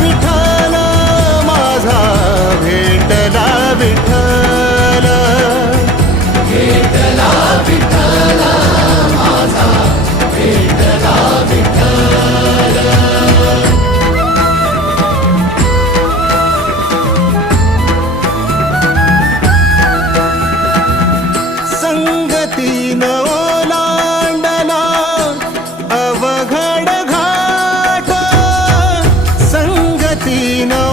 विठाला माझा भेटला विठ्ठल. भेटला विठ्ठल माझा भेटला विठ्ठल. संगती न Medina